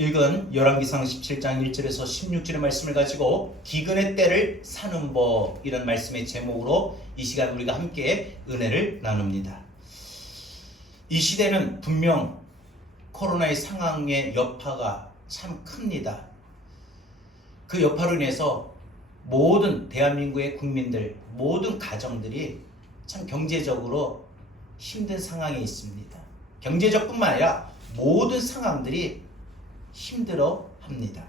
읽은 열왕기상 17장 1절에서 16절의 말씀을 가지고 기근의 때를 사는 법, 이런 말씀의 제목으로 이 시간 우리가 함께 은혜를 나눕니다. 이 시대는 분명 코로나의 상황의 여파가 참 큽니다. 그 여파로 인해서 모든 대한민국의 국민들, 모든 가정들이 참 경제적으로 힘든 상황에 있습니다. 경제적뿐만 아니라 모든 상황들이 힘들어 합니다.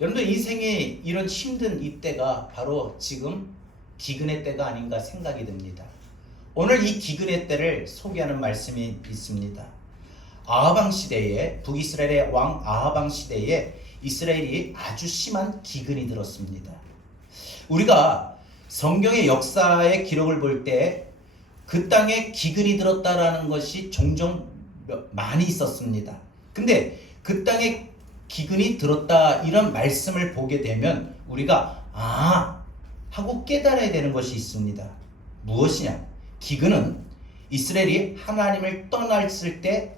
여러분들 인생의 이런 힘든 이때가 바로 지금 기근의 때가 아닌가 생각이 듭니다. 오늘 이 기근의 때를 소개하는 말씀이 있습니다. 아하방 시대에, 북이스라엘의 왕 아하방 시대에 이스라엘이 아주 심한 기근이 들었습니다. 우리가 성경의 역사의 기록을 볼 때 그 땅에 기근이 들었다라는 것이 종종 많이 있었습니다. 근데 그 땅에 기근이 들었다, 이런 말씀을 보게 되면 우리가 하고 깨달아야 되는 것이 있습니다. 무엇이냐? 기근은 이스라엘이 하나님을 떠났을 때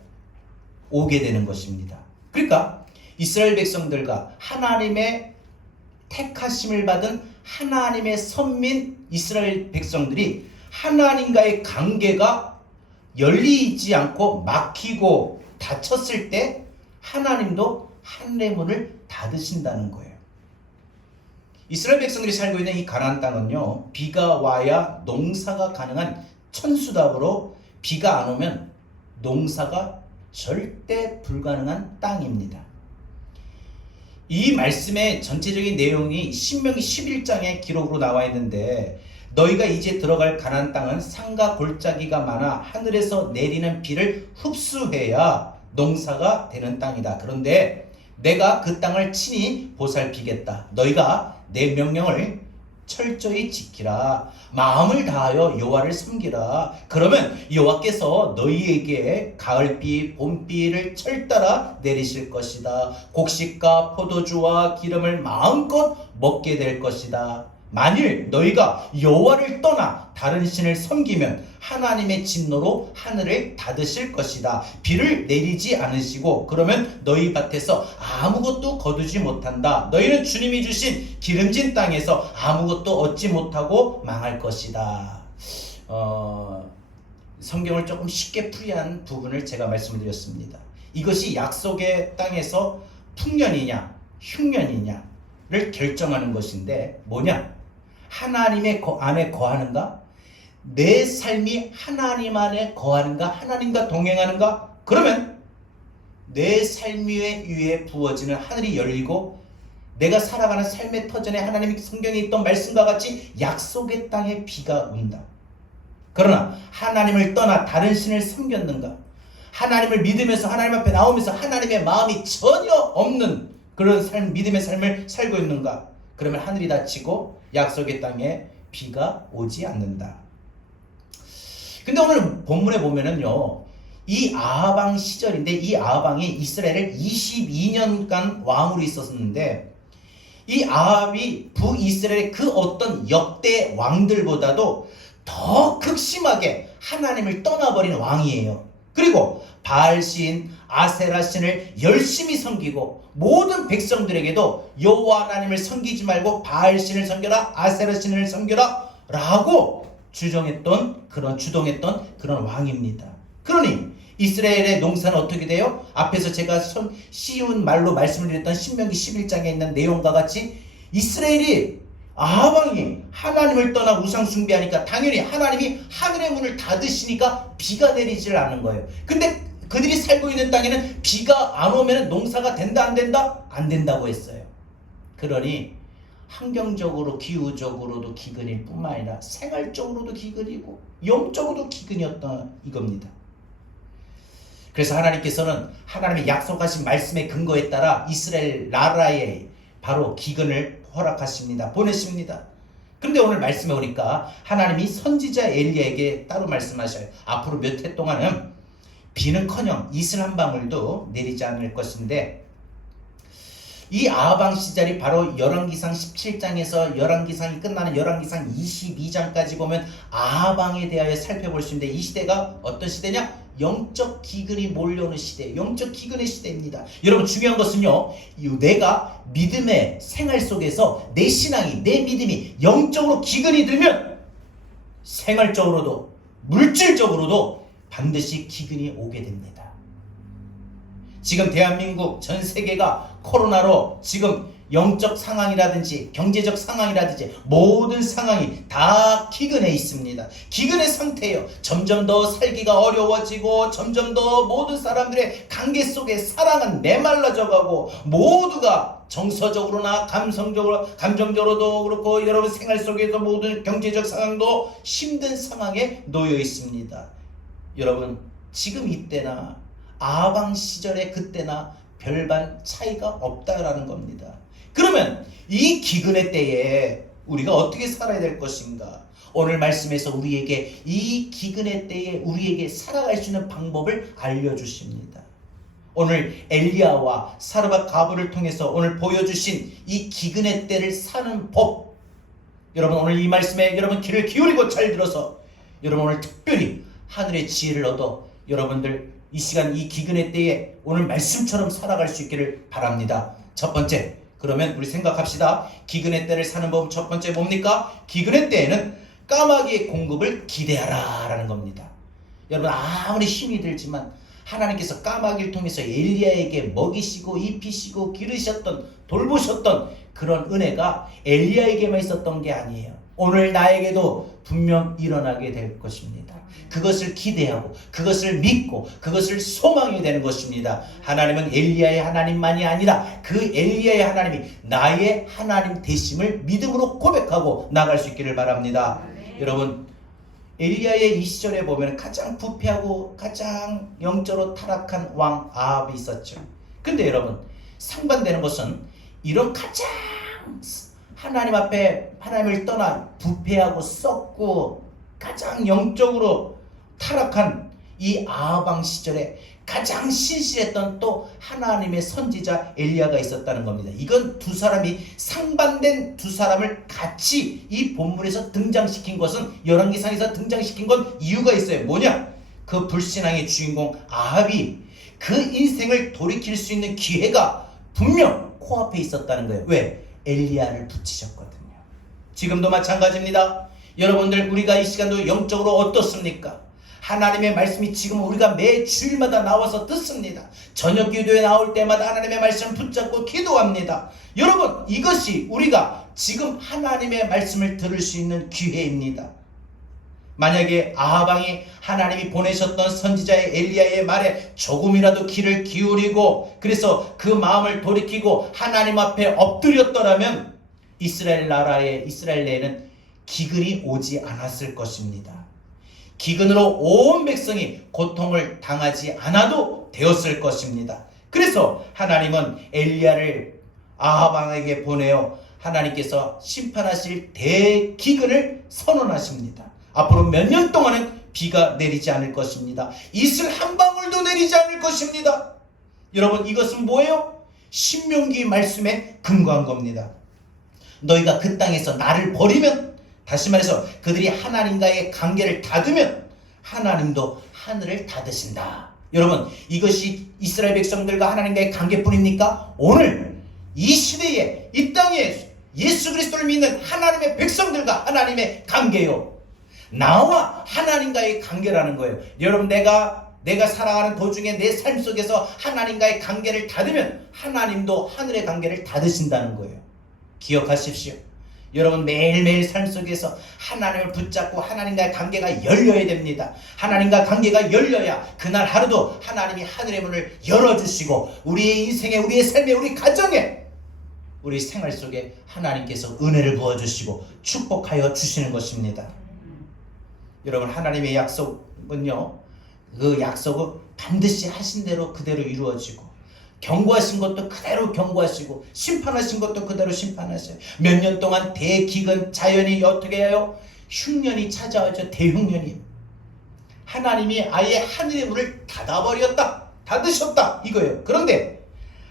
오게 되는 것입니다. 그러니까 이스라엘 백성들과 하나님의 택하심을 받은 하나님의 선민 이스라엘 백성들이 하나님과의 관계가 열리지 않고 막히고 닫혔을 때 하나님도 하늘의 문을 닫으신다는 거예요. 이스라엘 백성들이 살고 있는 이 가나안 땅은요, 비가 와야 농사가 가능한 천수답으로 비가 안 오면 농사가 절대 불가능한 땅입니다. 이 말씀의 전체적인 내용이 신명기 11장의 기록으로 나와 있는데, 너희가 이제 들어갈 가나안 땅은 산과 골짜기가 많아 하늘에서 내리는 비를 흡수해야 농사가 되는 땅이다. 그런데 내가 그 땅을 친히 보살피겠다. 너희가 내 명령을 철저히 지키라. 마음을 다하여 여호와를 섬기라. 그러면 여호와께서 너희에게 가을비, 봄비를 철따라 내리실 것이다. 곡식과 포도주와 기름을 마음껏 먹게 될 것이다. 만일 너희가 여호와를 떠나 다른 신을 섬기면 하나님의 진노로 하늘을 닫으실 것이다. 비를 내리지 않으시고 그러면 너희 밭에서 아무것도 거두지 못한다. 너희는 주님이 주신 기름진 땅에서 아무것도 얻지 못하고 망할 것이다. 성경을 조금 쉽게 풀이한 부분을 제가 말씀을 드렸습니다. 이것이 약속의 땅에서 풍년이냐 흉년이냐를 결정하는 것인데, 뭐냐? 하나님의 안에 거하는가? 내 삶이 하나님 안에 거하는가? 하나님과 동행하는가? 그러면 내 삶 위에 부어지는 하늘이 열리고 내가 살아가는 삶의 터전에 하나님의 성경에 있던 말씀과 같이 약속의 땅에 비가 온다. 그러나 하나님을 떠나 다른 신을 섬겼는가? 하나님을 믿으면서 하나님 앞에 나오면서 하나님의 마음이 전혀 없는 그런 믿음의 삶을 살고 있는가? 그러면 하늘이 닫히고 약속의 땅에 비가 오지 않는다. 근데 오늘 본문에 보면은요, 이 아하방 시절인데, 이 아하방이 이스라엘을 22년간 왕으로 있었는데, 이 아합이 북이스라엘의 그 어떤 역대 왕들보다도 더 극심하게 하나님을 떠나버린 왕이에요. 그리고 바알신, 아세라신을 열심히 섬기고 모든 백성들에게도 여호와 하나님을 섬기지 말고 바알신을 섬겨라, 아세라신을 섬겨라 라고 주동했던 그런 왕입니다. 그러니 이스라엘의 농사는 어떻게 돼요? 앞에서 제가 쉬운 말로 말씀을 드렸던 신명기 11장에 있는 내용과 같이 이스라엘이 아하방이 하나님을 떠나 우상 숭배하니까 당연히 하나님이 하늘의 문을 닫으시니까 비가 내리질 않은 거예요. 근데 그들이 살고 있는 땅에는 비가 안 오면 농사가 된다 안 된다? 안 된다고 했어요. 그러니 환경적으로 기후적으로도 기근일 뿐만 아니라 생활적으로도 기근이고 영적으로도 기근이었던 이겁니다. 그래서 하나님께서는 하나님의 약속하신 말씀의 근거에 따라 이스라엘 나라에 바로 기근을 허락하십니다. 보내십니다. 그런데 오늘 말씀에 오니까 하나님이 선지자 엘리야에게 따로 말씀하셔요. 앞으로 몇 해 동안은 비는커녕 이슬 한 방울도 내리지 않을 것인데, 이 아하방 시절이 바로 열왕기상 17장에서 열왕기상이 끝나는 열왕기상 22장까지 보면 아하방에 대하여 살펴볼 수 있는데, 이 시대가 어떤 시대냐? 영적 기근이 몰려오는 시대, 영적 기근의 시대입니다. 여러분 중요한 것은요, 내가 믿음의 생활 속에서 내 신앙이, 내 믿음이 영적으로 기근이 들면 생활적으로도 물질적으로도 반드시 기근이 오게 됩니다. 지금 대한민국 전 세계가 코로나로 지금 영적 상황이라든지 경제적 상황이라든지 모든 상황이 다 기근해 있습니다. 기근의 상태예요. 점점 더 살기가 어려워지고 점점 더 모든 사람들의 관계 속에 사랑은 메말라져 가고 모두가 정서적으로나 감정적으로도 그렇고 여러분 생활 속에서 모든 경제적 상황도 힘든 상황에 놓여 있습니다. 여러분 지금 이때나 아방 시절의 그때나 별반 차이가 없다라는 겁니다. 그러면 이 기근의 때에 우리가 어떻게 살아야 될 것인가? 오늘 말씀에서 우리에게 이 기근의 때에 우리에게 살아갈 수 있는 방법을 알려주십니다. 오늘 엘리야와 사르밧 가브를 통해서 오늘 보여주신 이 기근의 때를 사는 법, 여러분 오늘 이 말씀에 여러분 귀를 기울이고 잘 들어서 여러분 오늘 특별히 하늘의 지혜를 얻어 여러분들 이 시간 이 기근의 때에 오늘 말씀처럼 살아갈 수 있기를 바랍니다. 첫 번째, 그러면 우리 생각합시다. 기근의 때를 사는 법 첫 번째 뭡니까? 기근의 때에는 까마귀의 공급을 기대하라 라는 겁니다. 여러분 아무리 힘이 들지만 하나님께서 까마귀를 통해서 엘리야에게 먹이시고 입히시고 기르셨던 돌보셨던 그런 은혜가 엘리야에게만 있었던 게 아니에요. 오늘 나에게도 분명 일어나게 될 것입니다. 그것을 기대하고 그것을 믿고 그것을 소망해야 되는 것입니다. 하나님은 엘리야의 하나님만이 아니라 그 엘리야의 하나님이 나의 하나님 되심을 믿음으로 고백하고 나갈 수 있기를 바랍니다. 여러분 엘리야의 이 시절에 보면 가장 부패하고 가장 영적으로 타락한 왕 아합이 있었죠. 근데 여러분 상반되는 것은 이런 가장 하나님 앞에 하나님을 떠나 부패하고 썩고 가장 영적으로 타락한 이 아합 왕 시절에 가장 신실했던 또 하나님의 선지자 엘리야가 있었다는 겁니다. 이건 두 사람이 상반된 두 사람을 같이 이 본문에서 등장시킨 것은 열왕기상에서 등장시킨 건 이유가 있어요. 뭐냐? 그 불신앙의 주인공 아합이 그 인생을 돌이킬 수 있는 기회가 분명 코앞에 있었다는 거예요. 왜? 엘리야를 붙이셨거든요. 지금도 마찬가지입니다. 여러분들 우리가 이 시간도 영적으로 어떻습니까? 하나님의 말씀이 지금 우리가 매 주일마다 나와서 듣습니다. 저녁 기도에 나올 때마다 하나님의 말씀을 붙잡고 기도합니다. 여러분 이것이 우리가 지금 하나님의 말씀을 들을 수 있는 기회입니다. 만약에 아합 왕이 하나님이 보내셨던 선지자의 엘리야의 말에 조금이라도 귀를 기울이고 그래서 그 마음을 돌이키고 하나님 앞에 엎드렸더라면 이스라엘 내에는 기근이 오지 않았을 것입니다. 기근으로 온 백성이 고통을 당하지 않아도 되었을 것입니다. 그래서 하나님은 엘리야를 아합 왕에게 보내어 하나님께서 심판하실 대기근을 선언하십니다. 앞으로 몇 년 동안은 비가 내리지 않을 것입니다. 이슬 한 방울도 내리지 않을 것입니다. 여러분 이것은 뭐예요? 신명기 말씀에 근거한 겁니다. 너희가 그 땅에서 나를 버리면, 다시 말해서 그들이 하나님과의 관계를 닫으면 하나님도 하늘을 닫으신다. 여러분 이것이 이스라엘 백성들과 하나님과의 관계뿐입니까? 오늘 이 시대에 이 땅에 예수 그리스도를 믿는 하나님의 백성들과 하나님의 관계요. 나와 하나님과의 관계라는 거예요. 여러분 내가 살아가는 도중에 내 삶 속에서 하나님과의 관계를 닫으면 하나님도 하늘의 관계를 닫으신다는 거예요. 기억하십시오. 여러분 매일매일 삶 속에서 하나님을 붙잡고 하나님과의 관계가 열려야 됩니다. 하나님과 관계가 열려야 그날 하루도 하나님이 하늘의 문을 열어주시고 우리의 인생에, 우리의 삶에, 우리 가정에, 우리 생활 속에 하나님께서 은혜를 부어주시고 축복하여 주시는 것입니다. 여러분 하나님의 약속은요, 그 약속은 반드시 하신 대로 그대로 이루어지고 경고하신 것도 그대로 경고하시고 심판하신 것도 그대로 심판하셔요. 몇 년 동안 대기근 자연이 어떻게 해요? 흉년이 찾아오죠. 대흉년이. 하나님이 아예 하늘의 문을 닫으셨다 이거예요. 그런데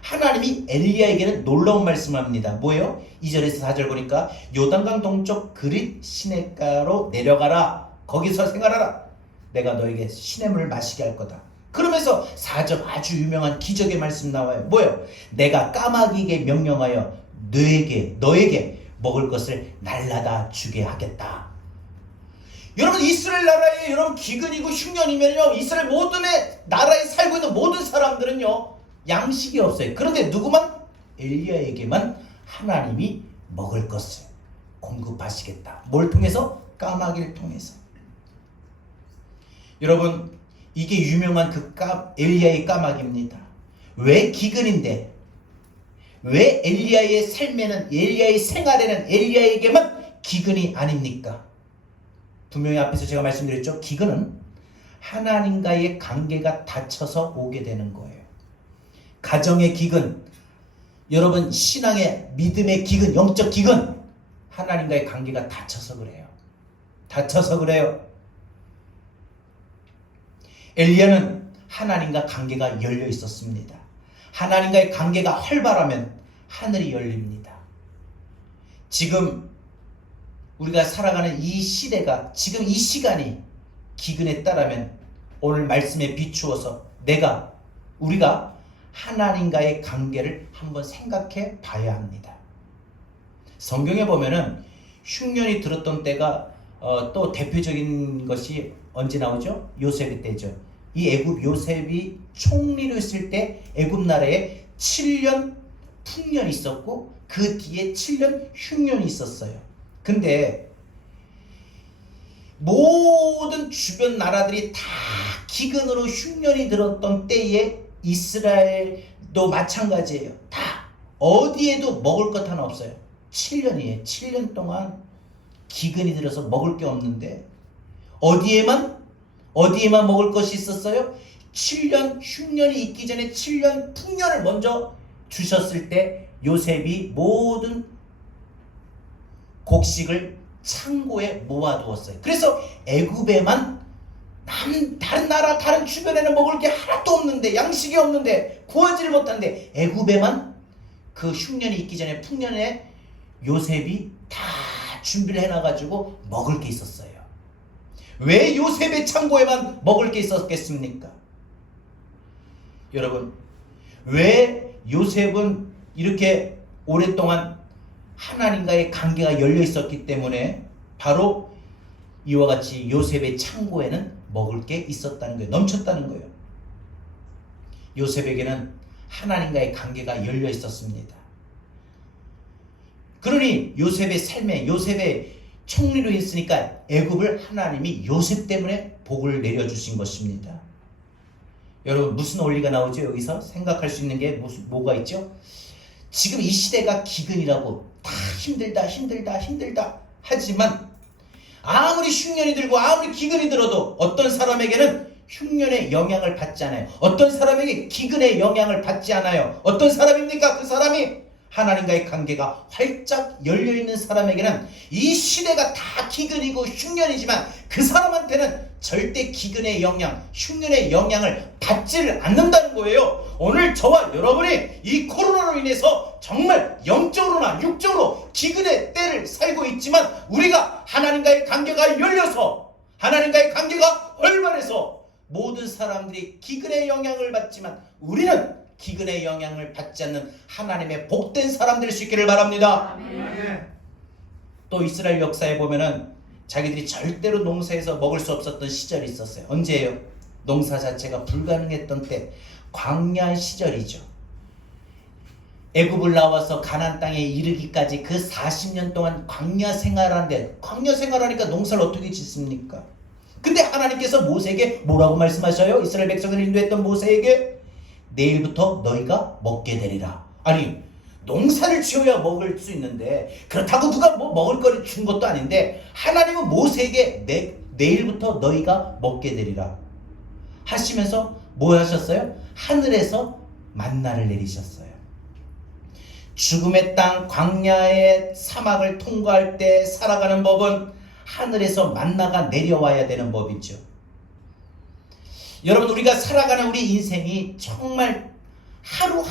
하나님이 엘리야에게는 놀라운 말씀을 합니다. 뭐예요? 2절에서 4절 보니까 요단강 동쪽 그릿 시냇가로 내려가라. 거기서 생활하라. 내가 너에게 시냇물을 마시게 할 거다. 그러면서 4절 아주 유명한 기적의 말씀 나와요. 뭐요? 내가 까마귀에게 명령하여 너에게 먹을 것을 날라다 주게 하겠다. 여러분, 이스라엘 나라에 여러분 기근이고 흉년이면요, 이스라엘 모든 나라에 살고 있는 모든 사람들은요 양식이 없어요. 그런데 누구만? 엘리야에게만 하나님이 먹을 것을 공급하시겠다. 뭘 통해서? 까마귀를 통해서. 여러분, 이게 유명한 엘리야의 까마귀입니다. 왜 기근인데, 왜 엘리야의 삶에는, 엘리야의 생활에는 엘리야에게만 기근이 아닙니까? 분명히 앞에서 제가 말씀드렸죠. 기근은 하나님과의 관계가 닫혀서 오게 되는 거예요. 가정의 기근, 여러분 신앙의 믿음의 기근, 영적 기근, 하나님과의 관계가 닫혀서 그래요. 닫혀서 그래요. 엘리야는 하나님과 관계가 열려 있었습니다. 하나님과의 관계가 활발하면 하늘이 열립니다. 지금 우리가 살아가는 이 시대가, 지금 이 시간이 기근했다라면 오늘 말씀에 비추어서 우리가 하나님과의 관계를 한번 생각해 봐야 합니다. 성경에 보면은 흉년이 들었던 때가 또 대표적인 것이 언제 나오죠? 요셉의 때죠. 이 애굽 요셉이 총리로 있을 때 애굽 나라에 7년 풍년이 있었고 그 뒤에 7년 흉년이 있었어요. 근데 모든 주변 나라들이 다 기근으로 흉년이 들었던 때에 이스라엘도 마찬가지예요. 다 어디에도 먹을 것 하나 없어요. 7년이에요. 7년 동안 기근이 들어서 먹을 게 없는데 어디에만 먹을 것이 있었어요? 7년 흉년이 있기 전에 7년 풍년을 먼저 주셨을 때 요셉이 모든 곡식을 창고에 모아두었어요. 그래서 애굽에만 다른 나라 다른 주변에는 먹을 게 하나도 없는데, 양식이 없는데, 구하지를 못하는데 애굽에만 그 흉년이 있기 전에 풍년에 요셉이 다 준비를 해놔가지고 먹을 게 있었어요. 왜 요셉의 창고에만 먹을 게 있었겠습니까? 여러분, 왜 요셉은 이렇게 오랫동안 하나님과의 관계가 열려 있었기 때문에 바로 이와 같이 요셉의 창고에는 먹을 게 있었다는 거예요. 넘쳤다는 거예요. 요셉에게는 하나님과의 관계가 열려 있었습니다. 그러니 요셉의 삶에, 요셉의 총리로 있으니까 애굽을 하나님이 요셉 때문에 복을 내려주신 것입니다. 여러분, 무슨 원리가 나오죠? 여기서 생각할 수 있는 게 뭐가 있죠? 지금 이 시대가 기근이라고 다 힘들다 하지만 아무리 흉년이 들고 아무리 기근이 들어도 어떤 사람에게는 흉년의 영향을 받지 않아요. 어떤 사람에게 기근의 영향을 받지 않아요. 어떤 사람입니까? 그 사람이 하나님과의 관계가 활짝 열려있는 사람에게는 이 시대가 다 기근이고 흉년이지만 그 사람한테는 절대 기근의 영향, 흉년의 영향을 받지를 않는다는 거예요. 오늘 저와 여러분이 이 코로나로 인해서 정말 영적으로나 육적으로 기근의 때를 살고 있지만 우리가 하나님과의 관계가 열려서, 하나님과의 관계가 활발해서 모든 사람들이 기근의 영향을 받지만 우리는 기근의 영향을 받지 않는 하나님의 복된 사람 될 수 있기를 바랍니다. 아멘. 또 이스라엘 역사에 보면은 자기들이 절대로 농사에서 먹을 수 없었던 시절이 있었어요. 언제예요? 농사 자체가 불가능했던 때, 광야 시절이죠. 애굽을 나와서 가나안 땅에 이르기까지 그 40년 동안 광야 생활하는데, 광야 생활하니까 농사를 어떻게 짓습니까? 근데 하나님께서 모세에게 뭐라고 말씀하셔요? 이스라엘 백성을 인도했던 모세에게 내일부터 너희가 먹게 되리라. 아니, 농사를 지어야 먹을 수 있는데 그렇다고 누가 뭐 먹을 거를 준 것도 아닌데 하나님은 모세에게 내일부터 너희가 먹게 되리라 하시면서 뭐 하셨어요? 하늘에서 만나를 내리셨어요. 죽음의 땅 광야의 사막을 통과할 때 살아가는 법은 하늘에서 만나가 내려와야 되는 법이죠. 여러분, 우리가 살아가는 우리 인생이 정말 하루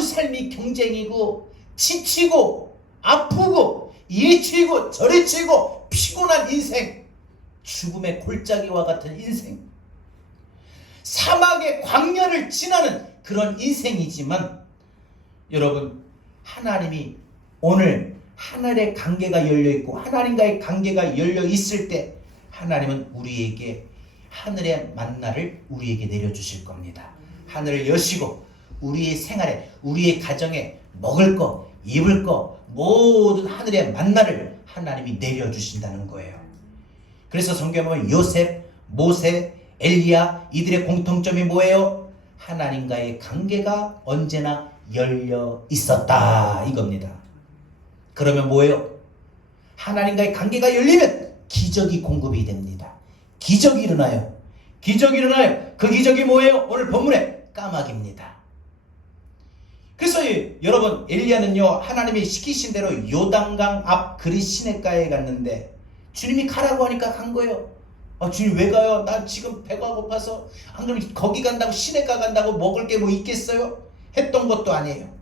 삶이 경쟁이고 지치고 아프고 이리 치고 저리 치고 피곤한 인생, 죽음의 골짜기와 같은 인생, 사막의 광야를 지나는 그런 인생이지만 여러분, 하나님이 오늘 하늘의 관계가 열려있고 하나님과의 관계가 열려있을 때 하나님은 우리에게 하늘의 만나를 우리에게 내려주실 겁니다. 하늘을 여시고 우리의 생활에, 우리의 가정에 먹을 거, 입을 거, 모든 하늘의 만나를 하나님이 내려주신다는 거예요. 그래서 성경에 보면 요셉, 모세, 엘리야, 이들의 공통점이 뭐예요? 하나님과의 관계가 언제나 열려 있었다, 이겁니다. 그러면 뭐예요? 하나님과의 관계가 열리면 기적이 공급이 됩니다. 기적이 일어나요. 기적이 일어나요. 그 기적이 뭐예요? 오늘 본문에 까마귀입니다. 그래서 여러분, 엘리야는요, 하나님이 시키신 대로 요단강 앞 그리 시냇가에 갔는데 주님이 가라고 하니까 간 거예요. 주님 왜 가요? 나 지금 배가 고파서. 안 그러면 거기 간다고, 시냇가 간다고 먹을 게 뭐 있겠어요? 했던 것도 아니에요.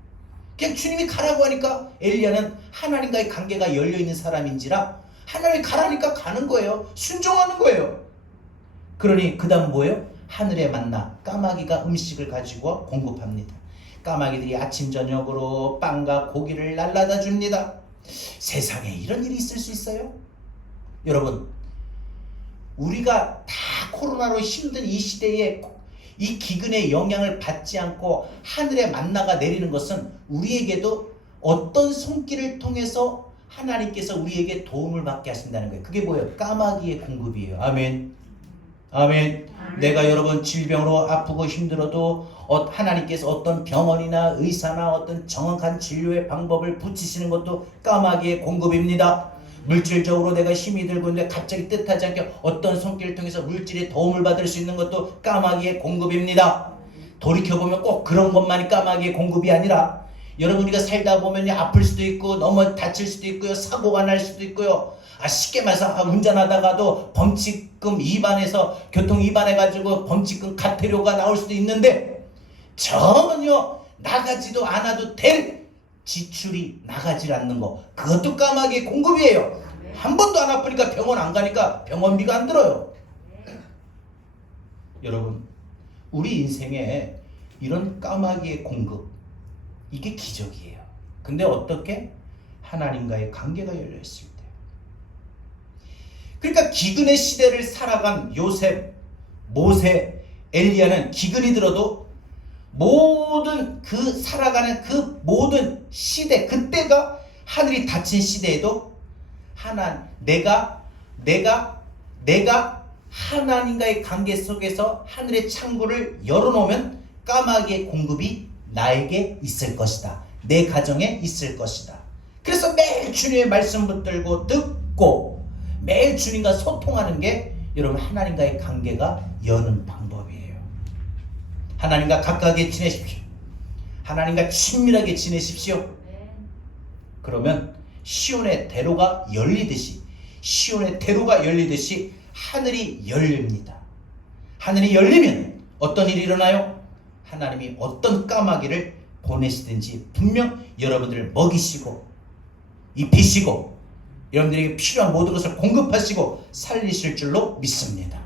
그냥 주님이 가라고 하니까 엘리야는 하나님과의 관계가 열려있는 사람인지라 하나님이 가라니까 가는 거예요. 순종하는 거예요. 그러니 그 다음 뭐예요? 하늘의 만나, 까마귀가 음식을 가지고 공급합니다. 까마귀들이 아침 저녁으로 빵과 고기를 날라다 줍니다. 세상에 이런 일이 있을 수 있어요? 여러분, 우리가 다 코로나로 힘든 이 시대에 이 기근의 영향을 받지 않고 하늘의 만나가 내리는 것은 우리에게도 어떤 손길을 통해서 하나님께서 우리에게 도움을 받게 하신다는 거예요. 그게 뭐예요? 까마귀의 공급이에요. 아멘. 아멘. 내가 여러분 질병으로 아프고 힘들어도 하나님께서 어떤 병원이나 의사나 어떤 정확한 진료의 방법을 붙이시는 것도 까마귀의 공급입니다. 물질적으로 내가 힘이 들고 있는데 갑자기 뜻하지 않게 어떤 손길을 통해서 물질의 도움을 받을 수 있는 것도 까마귀의 공급입니다. 돌이켜보면 꼭 그런 것만이 까마귀의 공급이 아니라 여러분, 우리가 살다 보면 아플 수도 있고 너무 다칠 수도 있고요, 사고가 날 수도 있고요, 쉽게 말해서 운전하다가도 범칙금 위반해서 교통 위반해가지고 범칙금 과태료가 나올 수도 있는데 전혀 나가지도 않아도 될 지출이 나가지 않는 거, 그것도 까마귀의 공급이에요. 한 번도 안 아프니까 병원 안 가니까 병원비가 안 들어요. 여러분, 우리 인생에 이런 까마귀의 공급, 이게 기적이에요. 근데 어떻게? 하나님과의 관계가 열려있을 때. 그러니까 기근의 시대를 살아간 요셉, 모세, 엘리야는 기근이 들어도 모든 그 살아가는 그 모든 시대, 그때가 하늘이 닫힌 시대에도 내가 하나님과의 관계 속에서 하늘의 창구를 열어놓으면 까마귀의 공급이 나에게 있을 것이다. 내 가정에 있을 것이다. 그래서 매일 주님의 말씀 붙들고 듣고 매일 주님과 소통하는 게 여러분 하나님과의 관계가 여는 방법이에요. 하나님과 가깝게 지내십시오. 하나님과 친밀하게 지내십시오. 그러면 시온의 대로가 열리듯이 하늘이 열립니다. 하늘이 열리면 어떤 일이 일어나요? 하나님이 어떤 까마귀를 보내시든지 분명 여러분들을 먹이시고 입히시고 여러분들에게 필요한 모든 것을 공급하시고 살리실 줄로 믿습니다.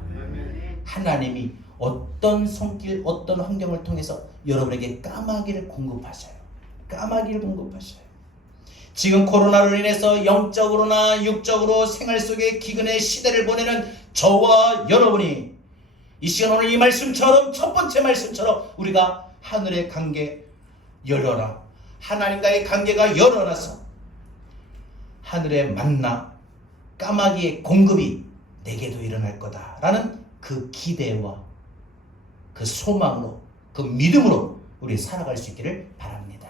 하나님이 어떤 손길, 어떤 환경을 통해서 여러분에게 까마귀를 공급하셔요. 까마귀를 공급하셔요. 지금 코로나로 인해서 영적으로나 육적으로 생활 속에 기근의 시대를 보내는 저와 여러분이 이 시간 오늘 이 말씀처럼, 첫 번째 말씀처럼 우리가 하늘의 관계 열어라, 하나님과의 관계가 열어놔서 하늘의 만나, 까마귀의 공급이 내게도 일어날 거다라는 그 기대와 그 소망으로, 그 믿음으로 우리 살아갈 수 있기를 바랍니다.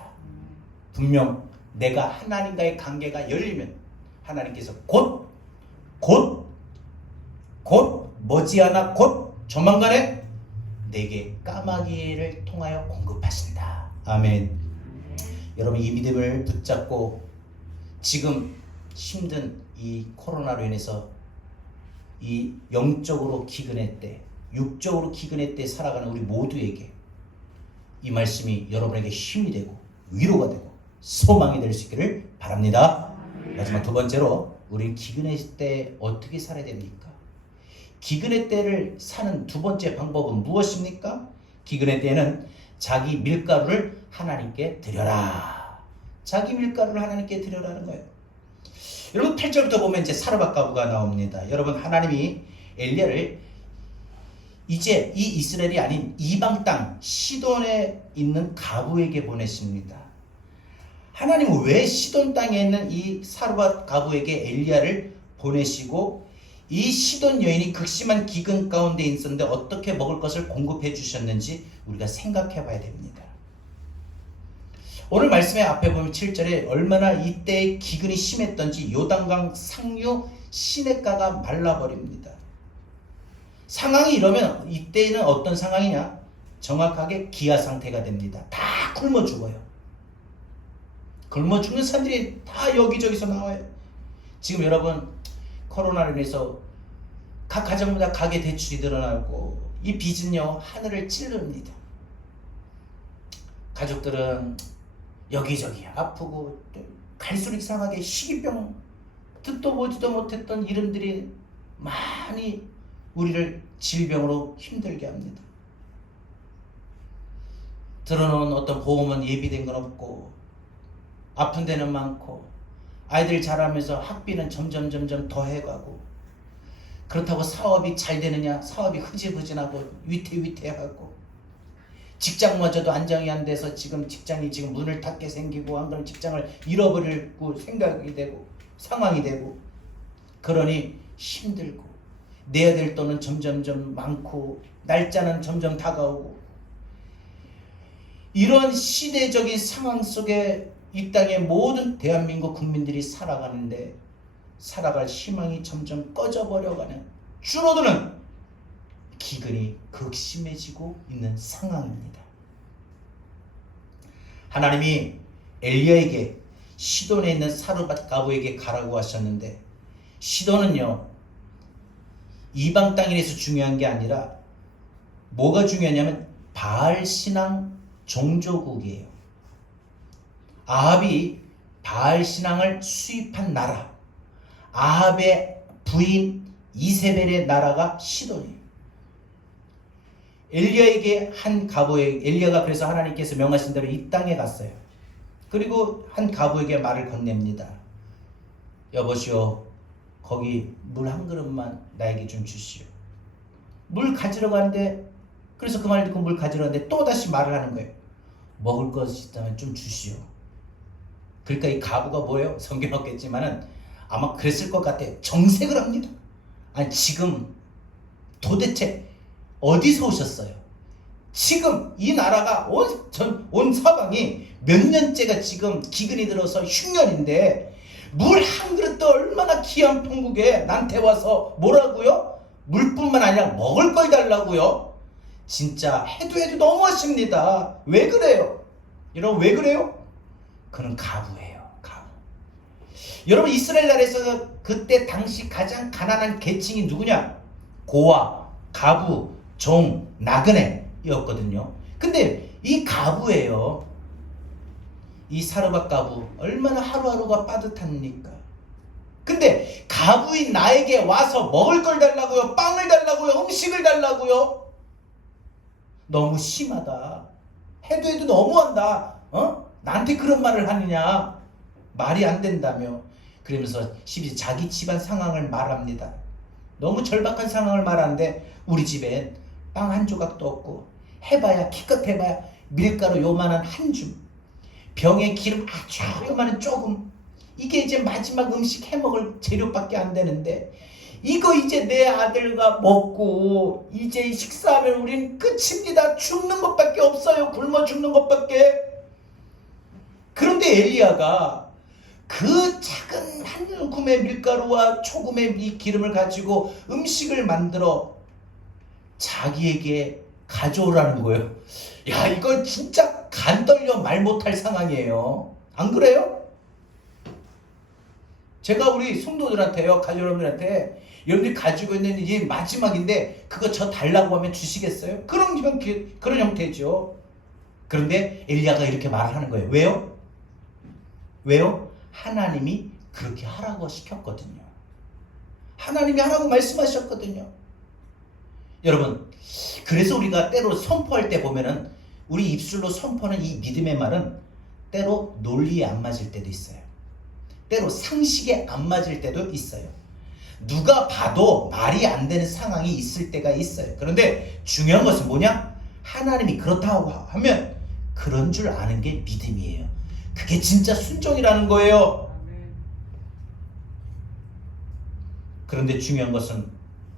분명 내가 하나님과의 관계가 열리면 하나님께서 곧 머지않아 곧 조만간에 내게 까마귀를 통하여 공급하신다. 아멘. 여러분, 이 믿음을 붙잡고 지금 힘든 이 코로나로 인해서 이 영적으로 기근의 때, 육적으로 기근의 때 살아가는 우리 모두에게 이 말씀이 여러분에게 힘이 되고 위로가 되고 소망이 될 수 있기를 바랍니다. 마지막 두 번째로 우리 기근의 때 어떻게 살아야 됩니까? 기근의 때를 사는 두 번째 방법은 무엇입니까? 기근의 때는 자기 밀가루를 하나님께 드려라. 자기 밀가루를 하나님께 드려라는 거예요. 여러분 8절부터 보면 이제 사르밧 가부가 나옵니다. 여러분 하나님이 엘리야를 이제 이 이스라엘이 아닌 이방 땅 시돈에 있는 가부에게 보내십니다. 하나님은 왜 시돈 땅에 있는 이 사르밧 가부에게 엘리야를 보내시고 이 시돈 여인이 극심한 기근 가운데 있었는데 어떻게 먹을 것을 공급해 주셨는지 우리가 생각해 봐야 됩니다. 오늘 말씀의 앞에 보면 7절에 얼마나 이때의 기근이 심했던지 요단강 상류 시냇가가 말라버립니다. 상황이 이러면 이때는 어떤 상황이냐? 정확하게 기아 상태가 됩니다. 다 굶어 죽어요. 굶어 죽는 사람들이 다 여기저기서 나와요. 지금 여러분 코로나로 인해서 각 가정마다 가계 대출이 늘어나고 이 빚은요 하늘을 찌릅니다. 가족들은 여기저기 아프고 갈수록 이상하게 희귀병 듣도 보지도 못했던 이름들이 많이 우리를 질병으로 힘들게 합니다. 들어놓은 어떤 보험은 예비된 건 없고 아픈 데는 많고 아이들 자라면서 학비는 점점 더 해가고 그렇다고 사업이 잘 되느냐? 사업이 흐지부진하고 위태위태하고 직장마저도 안정이 안 돼서 지금 직장이 지금 문을 닫게 생기고 안 그러면 직장을 잃어버리고 생각이 되고 상황이 되고 그러니 힘들고 내야 될 돈은 점점 많고 날짜는 점점 다가오고 이런 시대적인 상황 속에 이 땅의 모든 대한민국 국민들이 살아가는데 살아갈 희망이 점점 꺼져버려가는 줄어드는 기근이 극심해지고 있는 상황입니다. 하나님이 엘리야에게 시돈에 있는 사르밧 가부에게 가라고 하셨는데 시돈은요 이방 땅이라서 중요한 게 아니라 뭐가 중요하냐면 바알 신앙 종조국이에요. 아합이 바알 신앙을 수입한 나라, 아합의 부인 이세벨의 나라가 시돈이에요. 엘리야에게 한 가부에게 엘리야가 그래서 하나님께서 명하신 대로 이 땅에 갔어요. 그리고 한 가부에게 말을 건넵니다. 여보시오, 거기 물 한 그릇만 나에게 좀 주시오. 물 가지러 가는데 그래서 그 말을 듣고 물 가지러 가는데 또 다시 말을 하는 거예요. 먹을 것이 있다면 좀 주시오. 그러니까 이 가부가 뭐예요? 성경 없겠지만은 아마 그랬을 것 같아요. 정색을 합니다. 아니 지금 도대체 어디서 오셨어요? 지금 이 나라가 온 서방이 몇 년째가 지금 기근이 들어서 흉년인데 물 한 그릇도 얼마나 귀한 통국에 나한테 와서 뭐라고요? 물뿐만 아니라 먹을 걸 달라고요? 진짜 해도 너무하십니다. 왜 그래요? 여러분 왜 그래요? 그는 가부예요. 가부. 여러분 이스라엘 나라에서 그때 당시 가장 가난한 계층이 누구냐? 고아, 가부, 종, 나그네였거든요. 근데 이 가부예요. 이 사르밧 가부 얼마나 하루하루가 빠듯합니까? 근데 가부인 나에게 와서 먹을 걸 달라고요? 빵을 달라고요? 음식을 달라고요? 너무 심하다. 해도 너무한다. 나한테 그런 말을 하느냐? 말이 안 된다며. 그러면서 자기 집안 상황을 말합니다. 너무 절박한 상황을 말하는데 우리 집엔 빵 한 조각도 없고 해봐야 키껏 해봐야 밀가루 요만한 한 줌, 병에 기름 아주 요만한 조금, 이게 이제 마지막 음식 해먹을 재료밖에 안 되는데 이거 이제 내 아들과 먹고 이제 식사하면 우린 끝입니다. 죽는 것밖에 없어요. 굶어 죽는 것밖에. 그런데 엘리야가 그 작은 한 움큼의 밀가루와 조금의 이 기름을 가지고 음식을 만들어 자기에게 가져오라는 거예요. 야, 이거 진짜 간 떨려 말 못할 상황이에요. 안 그래요? 제가 우리 성도들한테요, 가족 여러분들한테 여러분들이 가지고 있는 이 마지막인데 그거 저 달라고 하면 주시겠어요? 그런 형태죠. 그런데 엘리야가 이렇게 말을 하는 거예요. 왜요? 왜요? 하나님이 그렇게 하라고 시켰거든요. 하나님이 하라고 말씀하셨거든요. 여러분, 그래서 우리가 때로 선포할 때 보면은 우리 입술로 선포하는 이 믿음의 말은 때로 논리에 안 맞을 때도 있어요. 때로 상식에 안 맞을 때도 있어요. 누가 봐도 말이 안 되는 상황이 있을 때가 있어요. 그런데 중요한 것은 뭐냐? 하나님이 그렇다고 하면 그런 줄 아는 게 믿음이에요. 그게 진짜 순종이라는 거예요. 그런데 중요한 것은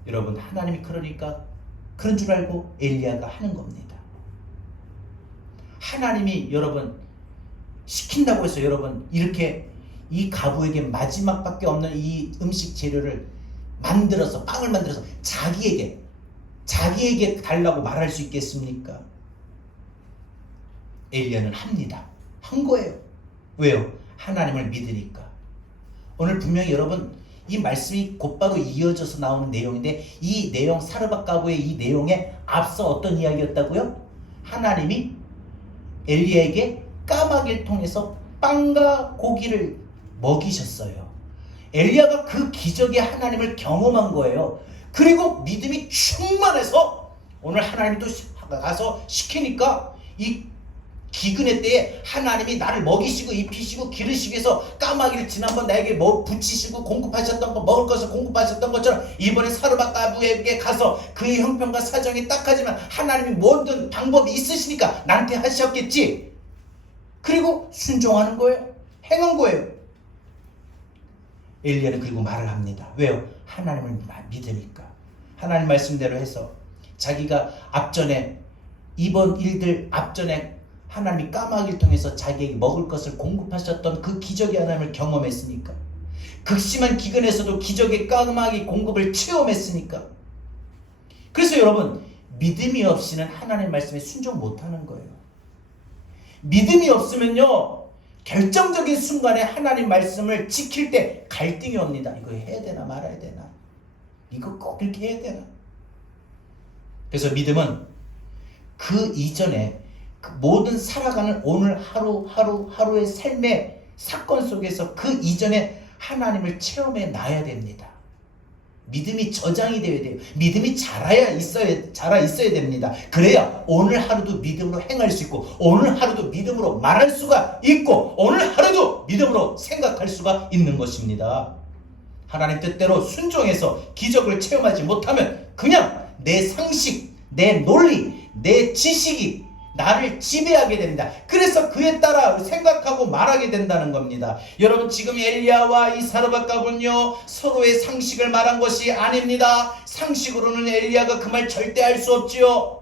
여러분, 하나님이 그러니까 그런 줄 알고 엘리야가 하는 겁니다. 하나님이 여러분 시킨다고 해서 여러분 이렇게 이 가부에게 마지막밖에 없는 이 음식 재료를 만들어서, 빵을 만들어서 자기에게 달라고 말할 수 있겠습니까? 엘리야는 합니다. 한 거예요. 왜요? 하나님을 믿으니까. 오늘 분명히 여러분 이 말씀이 곧바로 이어져서 나오는 내용인데, 이 내용, 사르밧 가부의 이 내용에 앞서 어떤 이야기였다고요? 하나님이 엘리야에게 까마귀를 통해서 빵과 고기를 먹이셨어요. 엘리야가 그 기적의 하나님을 경험한 거예요. 그리고 믿음이 충만해서 오늘 하나님이 또 가서 시키니까 이 기근의 때에 하나님이 나를 먹이시고 입히시고 기르시기 위해서 까마귀를 지난번 나에게 붙이시고 공급하셨던 거, 먹을 것을 공급하셨던 것처럼 이번에 사르밧 가부에게 가서 그의 형편과 사정이 딱하지만 하나님이 모든 방법이 있으시니까 나한테 하셨겠지. 그리고 순종하는 거예요. 행한 거예요. 엘리야는 그리고 말을 합니다. 왜요? 하나님을 믿으니까. 하나님 말씀대로 해서 자기가 앞전에 이번 일들 앞전에 하나님이 까마귀를 통해서 자기에게 먹을 것을 공급하셨던 그 기적의 하나님을 경험했으니까, 극심한 기근에서도 기적의 까마귀 공급을 체험했으니까. 그래서 여러분, 믿음이 없이는 하나님 말씀에 순종 못하는 거예요. 믿음이 없으면요, 결정적인 순간에 하나님 말씀을 지킬 때 갈등이 옵니다. 이거 해야 되나 말아야 되나? 이거 꼭 이렇게 해야 되나? 그래서 믿음은 그 이전에 그 모든 살아가는 오늘 하루의 삶의 사건 속에서 그 이전에 하나님을 체험해 놔야 됩니다. 믿음이 저장이 되어야 돼요. 믿음이 자라 있어야 됩니다. 그래야 오늘 하루도 믿음으로 행할 수 있고, 오늘 하루도 믿음으로 말할 수가 있고, 오늘 하루도 믿음으로 생각할 수가 있는 것입니다. 하나님 뜻대로 순종해서 기적을 체험하지 못하면 그냥 내 상식, 내 논리, 내 지식이 나를 지배하게 됩니다. 그래서 그에 따라 생각하고 말하게 된다는 겁니다. 여러분, 지금 엘리야와 이 사르밧 가부는요, 서로의 상식을 말한 것이 아닙니다. 상식으로는 엘리야가 그 말 절대 할 수 없지요.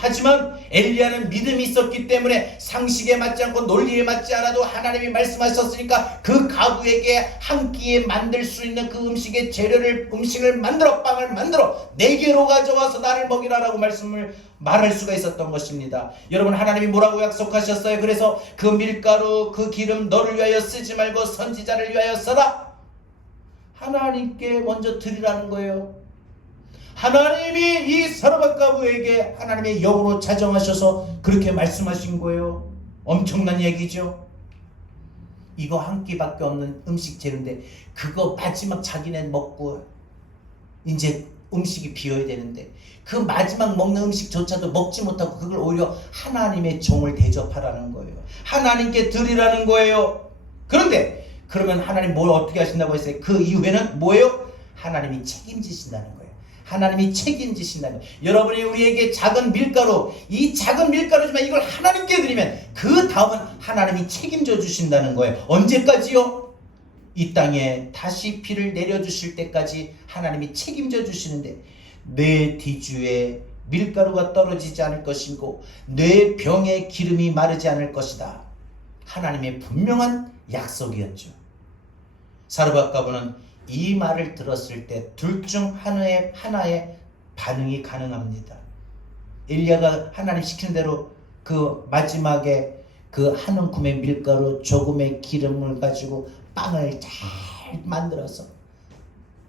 하지만 엘리야는 믿음이 있었기 때문에 상식에 맞지 않고 논리에 맞지 않아도 하나님이 말씀하셨으니까 그 가부에게 한 끼에 만들 수 있는 그 음식을 만들어, 빵을 만들어 내게로 가져와서 나를 먹이라라고 말할 수가 있었던 것입니다. 여러분, 하나님이 뭐라고 약속하셨어요? 그래서 그 밀가루, 그 기름 너를 위하여 쓰지 말고 선지자를 위하여 써라. 하나님께 먼저 드리라는 거예요. 하나님이 이 사르밧 가부에게 하나님의 영으로 자정하셔서 그렇게 말씀하신 거예요. 엄청난 얘기죠. 이거 한 끼밖에 없는 음식 재료인데 그거 마지막 자기네 먹고 이제 음식이 비어야 되는데 그 마지막 먹는 음식조차도 먹지 못하고 그걸 오히려 하나님의 종을 대접하라는 거예요. 하나님께 드리라는 거예요. 그런데 그러면 하나님 뭘 어떻게 하신다고 했어요? 그 이후에는 뭐예요? 하나님이 책임지신다는 거예요. 하나님이 책임지신다는 거예요. 여러분이 우리에게 작은 밀가루, 이 작은 밀가루지만 이걸 하나님께 드리면 그 다음은 하나님이 책임져 주신다는 거예요. 언제까지요? 이 땅에 다시 비를 내려주실 때까지 하나님이 책임져 주시는데 내 뒤주에 밀가루가 떨어지지 않을 것이고 내 병에 기름이 마르지 않을 것이다. 하나님의 분명한 약속이었죠. 사르밧 가부는 이 말을 들었을 때 둘 중 하나의 반응이 가능합니다. 엘리야가 하나님 시키는 대로 그 마지막에 그 한 움큼의 밀가루, 조금의 기름을 가지고 빵을 잘 만들어서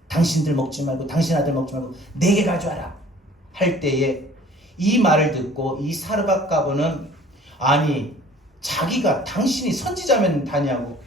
당신들 먹지 말고 당신 아들 먹지 말고 내게 가져와라 할 때에 이 말을 듣고 이 사르밧 가부는 아니 자기가 당신이 선지자면 다냐고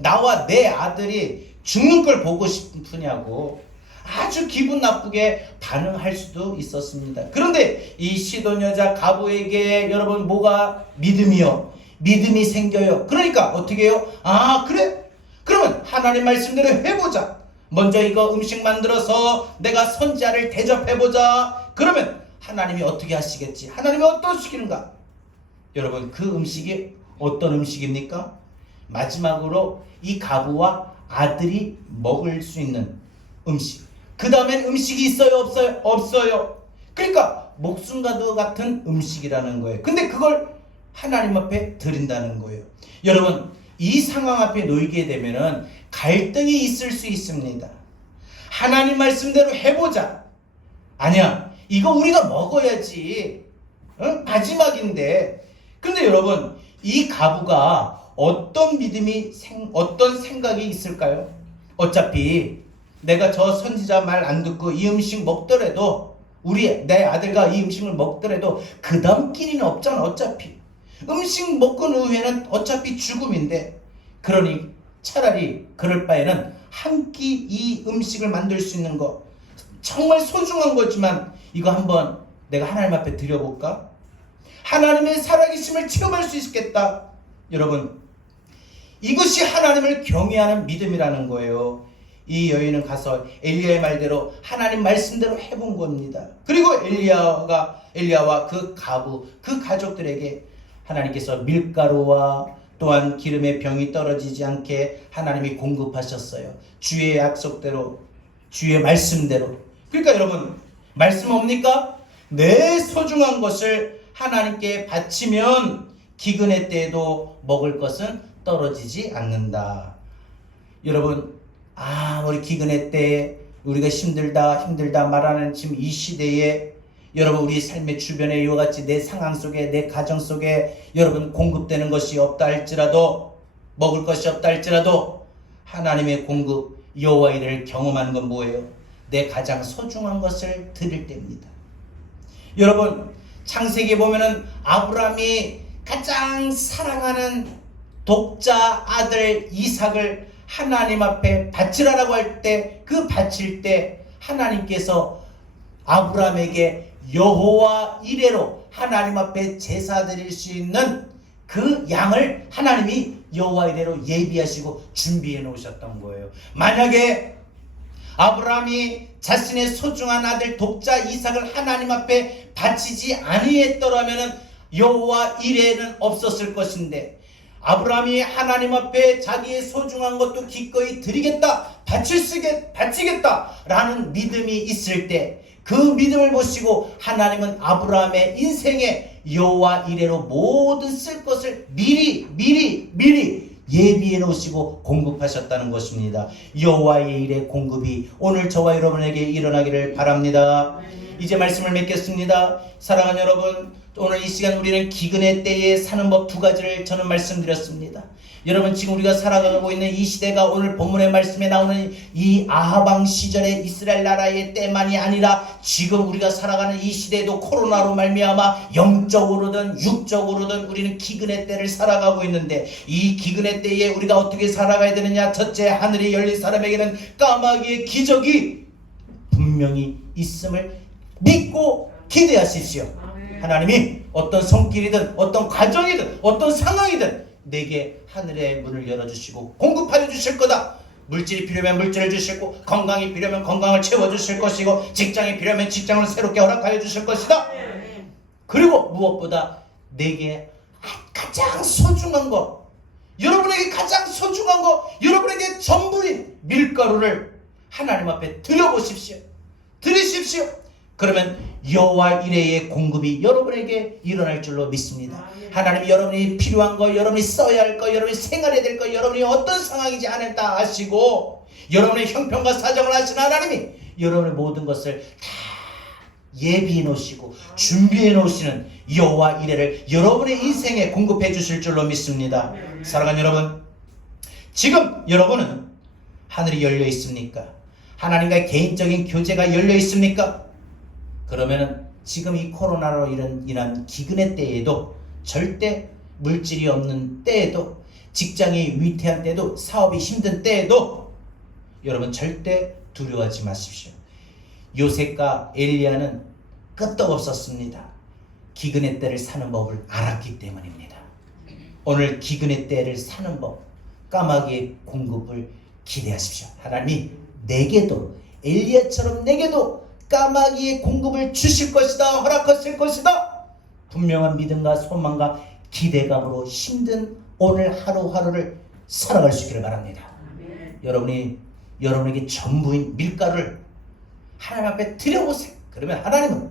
나와 내 아들이 죽는 걸 보고 싶으냐고 아주 기분 나쁘게 반응할 수도 있었습니다. 그런데 이 시돈 여자 가부에게 여러분 뭐가 믿음이요? 믿음이 생겨요. 그러니까 어떻게 해요? 아 그래? 그러면 하나님 말씀대로 해보자. 먼저 이거 음식 만들어서 내가 선지자를 대접해보자. 그러면 하나님이 어떻게 하시겠지? 하나님이 어떠시는가? 여러분 그 음식이 어떤 음식입니까? 마지막으로 이 가부와 아들이 먹을 수 있는 음식. 그 다음엔 음식이 있어요? 없어요? 없어요. 그러니까 목숨과도 같은 음식이라는 거예요. 근데 그걸 하나님 앞에 드린다는 거예요. 여러분 이 상황 앞에 놓이게 되면은 갈등이 있을 수 있습니다. 하나님 말씀대로 해보자. 아니야 이거 우리가 먹어야지. 마지막인데. 근데 여러분 이 가부가 어떤 믿음이 어떤 생각이 있을까요? 어차피 내가 저 선지자 말 안 듣고 이 음식 먹더라도 내 아들과 이 음식을 먹더라도 그 다음 길이는 없잖아. 어차피 음식 먹고 후에는 어차피 죽음인데, 그러니 차라리 그럴 바에는 한 끼 이 음식을 만들 수 있는 거 정말 소중한 거지만 이거 한번 내가 하나님 앞에 드려볼까? 하나님의 살아계심을 체험할 수 있겠다. 여러분 이것이 하나님을 경외하는 믿음이라는 거예요. 이 여인은 가서 엘리야의 말대로 하나님 말씀대로 해본 겁니다. 그리고 엘리야와 그 가부, 그 가족들에게 하나님께서 밀가루와 또한 기름의 병이 떨어지지 않게 하나님이 공급하셨어요. 주의 약속대로, 주의 말씀대로. 그러니까 여러분 말씀 뭡니까? 내 소중한 것을 하나님께 바치면 기근의 때에도 먹을 것은 떨어지지 않는다. 여러분 우리 기근의 때에 우리가 힘들다 말하는 지금 이 시대에 여러분 우리 삶의 주변에 이와 같이 내 상황 속에 내 가정 속에 여러분 공급되는 것이 없다 할지라도, 먹을 것이 없다 할지라도 하나님의 공급 여호와 이레를 경험하는 건 뭐예요? 내 가장 소중한 것을 드릴 때입니다. 여러분 창세기에 보면은 아브라함이 가장 사랑하는 독자 아들 이삭을 하나님 앞에 바치라라고 할 때, 그 바칠 때 하나님께서 아브라함에게 여호와 이레로 하나님 앞에 제사 드릴 수 있는 그 양을 하나님이 여호와 이레로 예비하시고 준비해 놓으셨던 거예요. 만약에 아브라함이 자신의 소중한 아들 독자 이삭을 하나님 앞에 바치지 아니했더라면 여호와 이레는 없었을 것인데, 아브라함이 하나님 앞에 자기의 소중한 것도 기꺼이 드리겠다, 바치겠다 라는 믿음이 있을 때, 그 믿음을 보시고 하나님은 아브라함의 인생에 여호와 이레로 모든 쓸 것을 미리 예비해 놓으시고 공급하셨다는 것입니다. 여호와의 일의 공급이 오늘 저와 여러분에게 일어나기를 바랍니다. 이제 말씀을 맺겠습니다. 사랑하는 여러분, 오늘 이 시간 우리는 기근의 때에 사는 법 두 가지를 저는 말씀드렸습니다. 여러분 지금 우리가 살아가고 있는 이 시대가 오늘 본문의 말씀에 나오는 이 아하방 시절의 이스라엘 나라의 때만이 아니라 지금 우리가 살아가는 이 시대에도 코로나로 말미암아 영적으로든 육적으로든 우리는 기근의 때를 살아가고 있는데, 이 기근의 때에 우리가 어떻게 살아가야 되느냐? 첫째, 하늘이 열린 사람에게는 까마귀의 기적이 분명히 있음을 믿고 기대하십시오. 하나님이 어떤 손길이든 어떤 과정이든 어떤 상황이든 내게 하늘의 문을 열어주시고 공급하여 주실 거다. 물질이 필요하면 물질을 주시고, 건강이 필요하면 건강을 채워주실 것이고, 직장이 필요하면 직장을 새롭게 허락하여 주실 것이다. 그리고 무엇보다 내게 가장 소중한 것, 여러분에게 가장 소중한 것, 여러분에게 전부인 밀가루를 하나님 앞에 드려보십시오. 드리십시오. 그러면 여호와 이레의 공급이 여러분에게 일어날 줄로 믿습니다. 하나님이 여러분이 필요한 거, 여러분이 써야 할 거, 여러분이 생활해야 될 거, 여러분이 어떤 상황인지 하나님 다 아시고, 여러분의 형편과 사정을 아시는 하나님이 여러분의 모든 것을 다 예비해 놓으시고 준비해 놓으시는 여호와 이레를 여러분의 인생에 공급해 주실 줄로 믿습니다. 사랑하는 여러분, 지금 여러분은 하늘이 열려 있습니까? 하나님과의 개인적인 교제가 열려 있습니까? 그러면은 지금 이 코로나로 인한 기근의 때에도, 절대 물질이 없는 때에도, 직장이 위태한 때에도, 사업이 힘든 때에도 여러분 절대 두려워하지 마십시오. 요셉과 엘리야는 끄떡없었습니다. 기근의 때를 사는 법을 알았기 때문입니다. 오늘 기근의 때를 사는 법, 까마귀의 공급을 기대하십시오. 하나님이 내게도, 엘리야처럼 내게도 까마귀의 공급을 주실 것이다, 허락하실 것이다. 분명한 믿음과 소망과 기대감으로 힘든 오늘 하루하루를 살아갈 수 있기를 바랍니다. 여러분이 여러분에게 전부인 밀가루를 하나님 앞에 드려보세요. 그러면 하나님은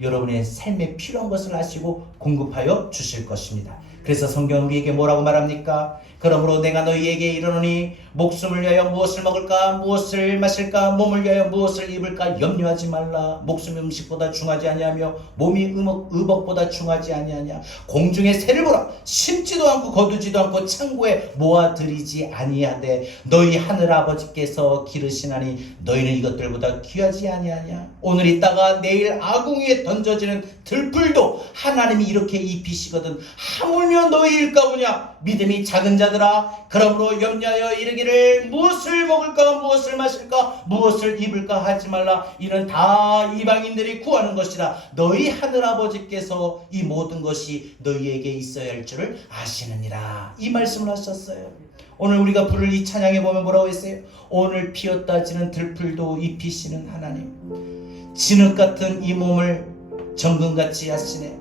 여러분의 삶에 필요한 것을 아시고 공급하여 주실 것입니다. 그래서 성경은 우리에게 뭐라고 말합니까? 그러므로 내가 너희에게 이르노니 목숨을 위하여 무엇을 먹을까, 무엇을 마실까, 몸을 위하여 무엇을 입을까 염려하지 말라. 목숨이 음식보다 중하지 아니하며 몸이 의복보다 중하지 아니하냐. 공중의 새를 보라. 심지도 않고 거두지도 않고 창고에 모아들이지 아니하되 너희 하늘 아버지께서 기르시나니 너희는 이것들보다 귀하지 아니하냐. 오늘 있다가 내일 아궁이에 던져지는 들풀도 하나님이 이렇게 입히시거든 하물며 너희일까 보냐. 믿음이 작은 자들아, 그러므로 염려하여 이르기를 무엇을 먹을까, 무엇을 마실까, 무엇을 입을까 하지 말라. 이는 다 이방인들이 구하는 것이라. 너희 하늘아버지께서 이 모든 것이 너희에게 있어야 할 줄을 아시느니라. 이 말씀을 하셨어요. 오늘 우리가 부를 이 찬양에 보면 뭐라고 했어요? 오늘 피었다 지는 들풀도 입히시는 하나님, 진흙같은 이 몸을 정금같이 하시네.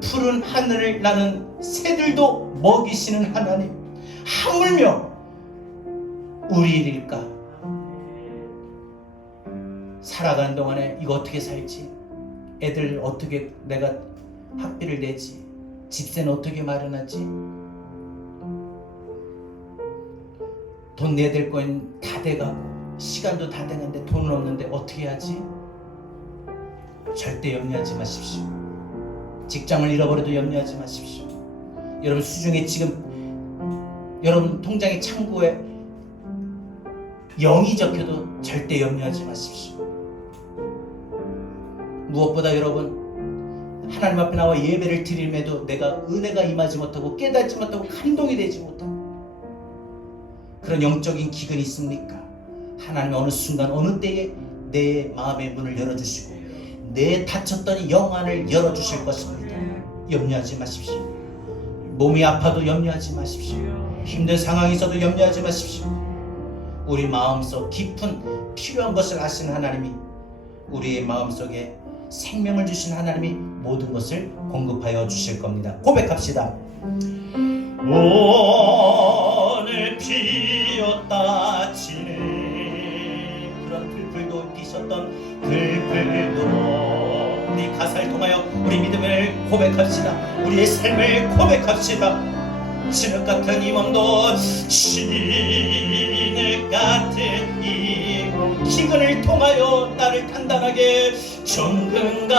푸른 하늘을 나는 새들도 먹이시는 하나님, 하물며 우리 일일까? 살아가는 동안에 이거 어떻게 살지? 애들 어떻게 내가 학비를 내지? 집세는 어떻게 마련하지? 돈 내야 될 거는 다 돼가고 시간도 다 되는데 돈은 없는데 어떻게 하지? 절대 염려하지 마십시오. 직장을 잃어버려도 염려하지 마십시오. 여러분 수중에 지금 여러분 통장의 창고에 0이 적혀도 절대 염려하지 마십시오. 무엇보다 여러분 하나님 앞에 나와 예배를 드림에도 내가 은혜가 임하지 못하고 깨닫지 못하고 감동이 되지 못하고 그런 영적인 기근이 있습니까? 하나님이 어느 순간 어느 때에 내 마음의 문을 열어주시고 내 닫혔던 영안을 열어주실 것입니다. 염려하지 마십시오. 몸이 아파도 염려하지 마십시오. 힘든 상황에서도 염려하지 마십시오. 우리 마음속 깊은 필요한 것을 아시는 하나님이, 우리의 마음속에 생명을 주신 하나님이 모든 것을 공급하여 주실 겁니다. 고백합시다. 오늘 피었다 지네. 그런 들풀도 피셨던 들풀도 우리 가사를 통하여 우리 믿음을 고백합시다. 우리의 삶을 고백합시다. 진흙 같은 이 몸도 진흙 같은 이 몸, 기근을 통하여 나를 단단하게 정금같이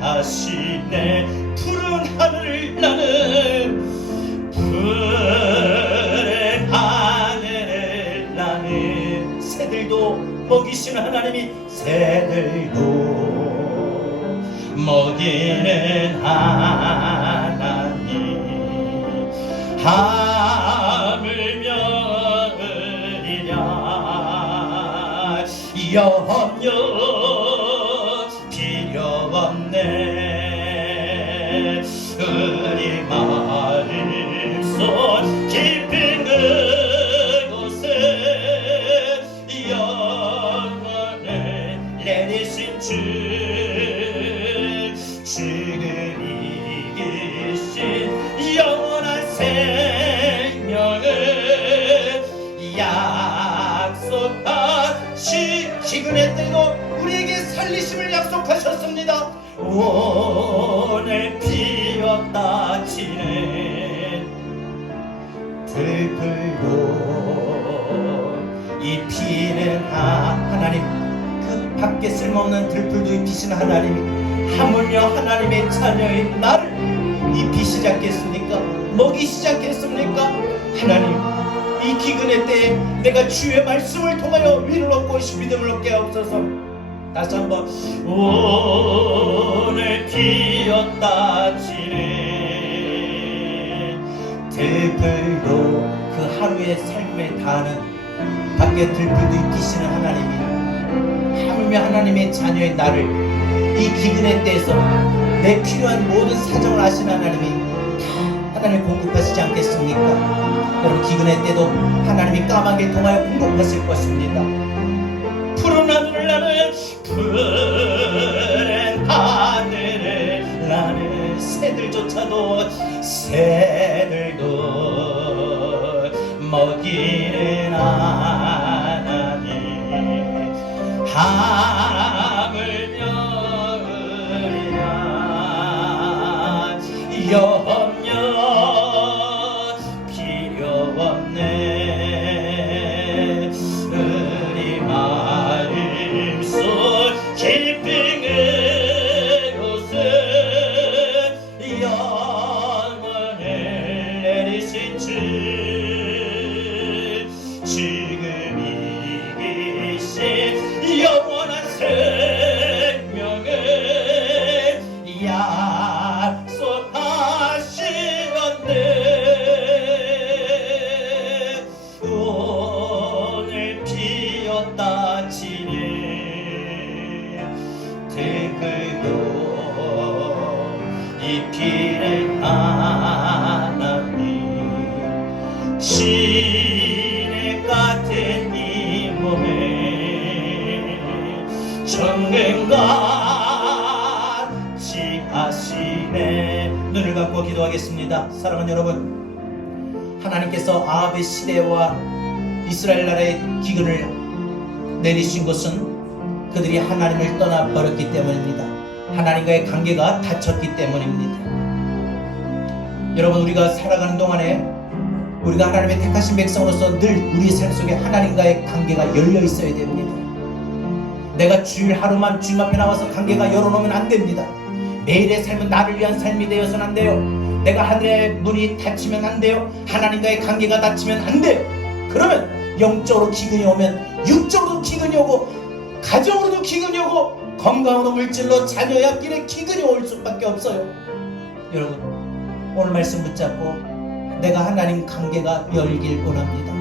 하시네. 푸른 하늘을 나는 푸른 하늘을 나는 새들도 먹이시는 하나님이, 새들도 먹이는 하나님, 하물며 으리랴. 염려 필요 없네. 우리 마음속 깊은 그곳에 영원을 내리신 주, 지금 이기신 영원한 생명을 약속하시, 기근의 때도 우리에게 살리심을 약속하셨습니다. 오늘 피었다 지는 들풀도 입히는 하나님, 그 밖에 쓸모없는 들풀도 입히시는 하나님이 하물며 하나님의 자녀인 나를 입히시지 않겠습니까? 먹이시지 않겠습니까? 하나님, 이 기근의 때에 내가 주의 말씀을 통하여 위를 얻고 믿음을 얻게 하옵소서. 다시 한번. 오늘 피었다 지는 들풀도 그 하루의 삶에 다하는 밖에 들불도 입히시는 하나님이, 하물며 하나님의 자녀의 나를 이 기근의 때에서 내 필요한 모든 사정을 아시는 하나님이 다 하나님을 공급하시지 않겠습니까? 여러분, 기근의 때도 하나님이 까마귀를 통하여 공급하실 것입니다. 푸른 하늘을 나는, 푸른 하늘을 나는, 새들도 먹이는 하나님, 하물며 우리가 염려 필요 없네. 우리 마음속 깊은 그곳에 영원을 내리신 주, 지금 이 계신 영원한 생명을 약속하시었네. 오늘 피었다 지니 들끓고 입히는 하나님, 진액 같은 이 몸에 정금같이 하시네. 눈을 감고 기도하겠습니다. 사랑하는 여러분, 하나님께서 아합의 시대와 이스라엘 나라의 기근을 내리신 것은 그들이 하나님을 떠나버렸기 때문입니다. 하나님과의 관계가 닫혔기 때문입니다. 여러분, 우리가 살아가는 동안에 우리가 하나님의 택하신 백성으로서 늘 우리의 삶 속에 하나님과의 관계가 열려 있어야 됩니다. 내가 주일 하루만 주님 앞에 나와서 관계가 열어놓으면 안 됩니다. 매일의 삶은 나를 위한 삶이 되어서는 안 돼요. 내가 하늘의 문이 닫히면 안 돼요. 하나님과의 관계가 닫히면 안 돼요. 그러면 영적으로 기근이 오면 육적으로도 기근이 오고, 가정으로도 기근이 오고, 건강으로 물질로 자녀의 앞길에 기근이 올 수밖에 없어요. 여러분, 오늘 말씀 붙잡고 내가 하나님 관계가 열길 원합니다.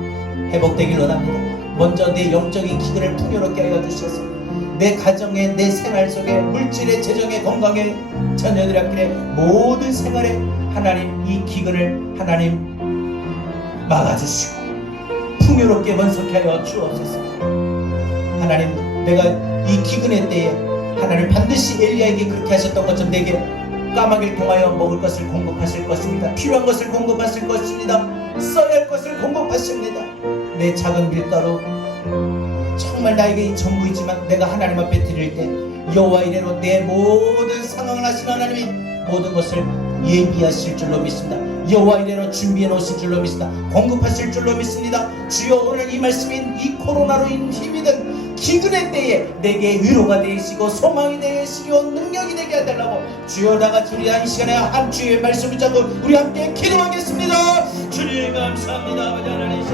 회복되길 원합니다. 먼저 내 영적인 기근을 풍요롭게 하여 주셔서 내 가정에, 내 생활 속에, 물질의, 재정의, 건강의, 자녀들 앞길에 모든 생활에 하나님 이 기근을 하나님 막아주시고 풍요롭게 번성케 하여 주옵소서. 하나님, 내가 이 기근의 때에 하나님 반드시 엘리야에게 그렇게 하셨던 것처럼 내게 까마귀를 통하여 먹을 것을 공급하실 것입니다. 필요한 것을 공급하실 것입니다. 써야 할 것을 공급하십니다. 내 작은 밀가루 정말 나에게 전부이지만 내가 하나님 앞에 드릴 때 여호와 이래로 내 모든 상황을 아시는 하나님이 모든 것을 예비하실 줄로 믿습니다. 여호와 이래로 준비해 놓으실 줄로 믿습니다. 공급하실 줄로 믿습니다. 주여, 오늘 이 말씀인 이 코로나로 인한 힘이 든 기근의 때에 내게 위로가 되시고 소망이 되시고 능력이 되게 해달라고 주여, 다같이 우리 이 시간에 한 주의 말씀 붙잡고 우리 함께 기도하겠습니다. 주님 감사합니다. 아버지 하나님,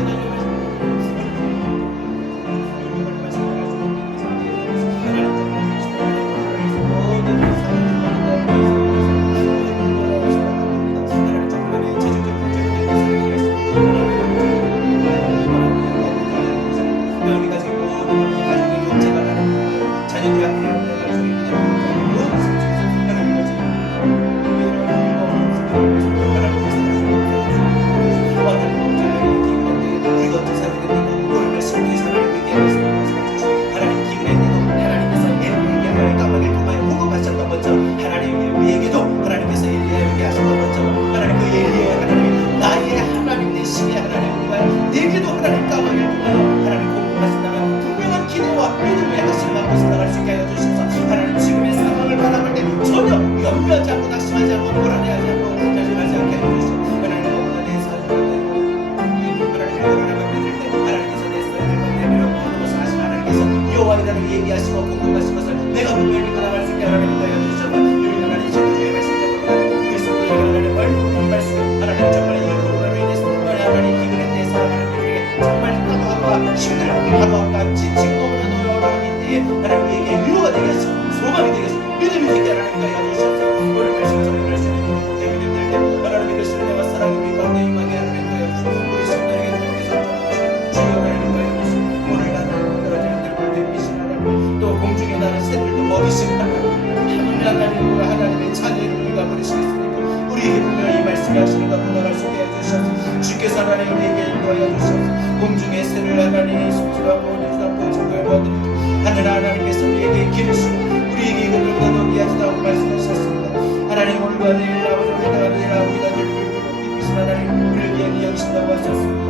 영원할 수 있게 해주셔서 주께서 하나님 우리에게 인도하여 주셔서 공중의 새를 하나님 숨지라고 내주라고 정말 받으리라. 하나님께서 우리에게 기르시고 우리에게 이것을 더더욱 이해하시다고 말씀하셨습니다. 하나님 오늘과 내일 아버지 우리가 내일 우리가 늘 불고 깊으신 하나님 우리를 위해 여기신다고 하셨습니다.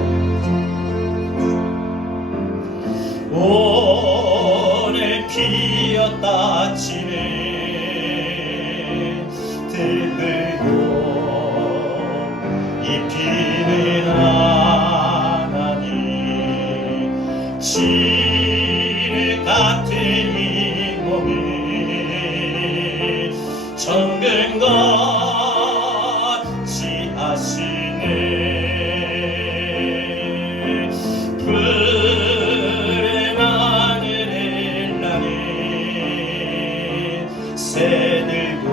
오늘 피었다 치네 들들고 입히는 하나님 진을 같은 이 몸이 정금같이 하시네 푸른 하늘을 나네 새들고